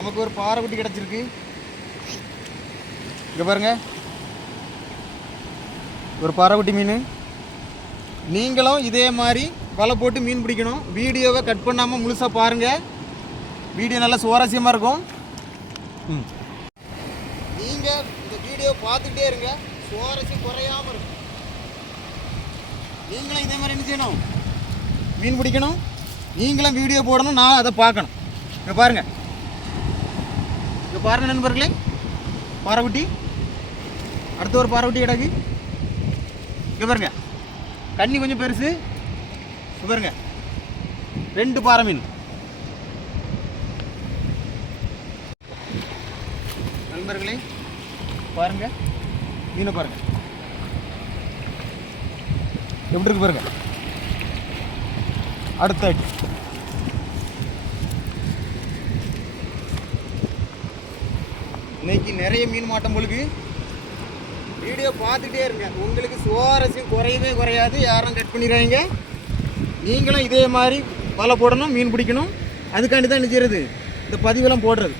நமக்கு ஒரு பாறைக்குட்டி கிடச்சிருக்கு. இங்கே பாருங்க. ஒரு பாறைக்குட்டி மீன். நீங்களும் இதே மாதிரி வலை போட்டு மீன் பிடிக்கணும். வீடியோவை கட் பண்ணாமல் முழுசாக பாருங்கள் வீடியோ நல்லா சுவாரஸ்யமாக இருக்கும். ம். நீங்கள் இந்த வீடியோ பார்த்துக்கிட்டே இருங்க. சுவாரஸ்யம் குறையாமல் இருக்கும். நீங்களும் இதே மாதிரி என்ன செய்யணும்? மீன் பிடிக்கணும். நீங்களும் வீடியோ போடணும். நான் அதை பார்க்கணும். இங்கே பாருங்கள் இங்கே பாருங்க நண்பர்களே பாறைக்குட்டி அடுத்த ஒரு பாறைக்குட்டி கிடக்கு இங்கே பாருங்க. கண்ணி கொஞ்சம் பெருசு. பாருங்க. ரெண்டு பாறை மீன். நண்பர்களே பாருங்க. மீனை பாருங்க. எப்படி இருக்கு பாருங்க. அடுத்த அடி. இன்னைக்கு நிறைய மீன் மாட்டம் பொழுது வீடியோ பார்த்துட்டே இருங்க. உங்களுக்கு சுவாரஸ்யம் குறையவே குறையாது. யாரும் கட் பண்ணிடுறாங்க நீங்களும் இதே மாதிரி வலை போடணும் மீன் பிடிக்கணும். அதுக்காண்டி தான் என்ன செய்யறது? இந்த பதிவெல்லாம் போடுறது.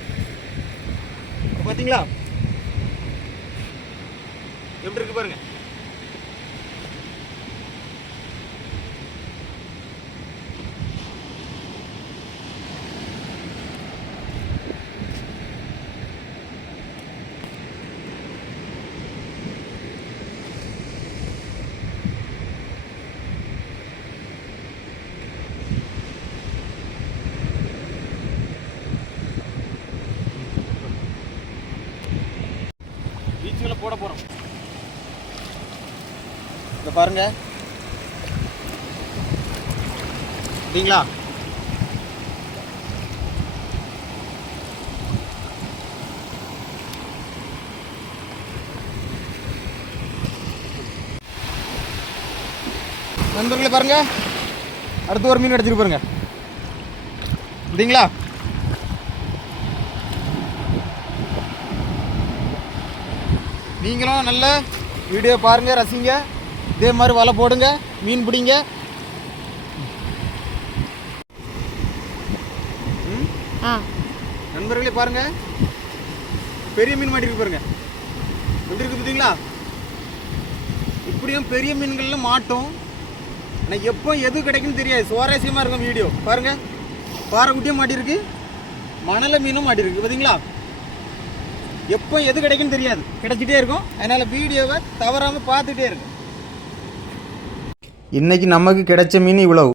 பார்த்தீங்களா எப்படி இருக்கு பாருங்கள் போட போகிறோம் இங்க பாருங்க. அப்படிங்களா? நண்பர்களே பாருங்க. அடுத்து ஒரு மீன் அடிச்சிட்டு பாருங்க அப்படிங்களா? நீங்களும் நல்ல வீடியோ பாருங்க ரசிங்க. இதே மாதிரி வலை போடுங்க மீன் பிடிங்க. நண்பர்களே பாருங்க. பெரிய மீன் மாட்டிருக்கு பாருங்க. எப்படி இருக்கு பார்த்தீங்களா? இப்படியும் பெரிய மீன்கள்லாம் மாட்டும். ஆனால் எப்போ எது கிடைக்குன்னு தெரியாது. சுவாரஸ்யமாக இருக்கும் வீடியோ பாருங்க. பாறை குட்டியும் மாட்டிருக்கு மணல மீனும் மாட்டிருக்கு பார்த்தீங்களா எப்போ எது கிடைக்குன்னு தெரியாது. கிடைச்சிட்டே இருக்கும். அதனால் வீடியோவை தவறாமல் பார்த்துட்டே இருக்கும். இன்னைக்கு நமக்கு கிடைச்ச மீன் இவ்வளவு.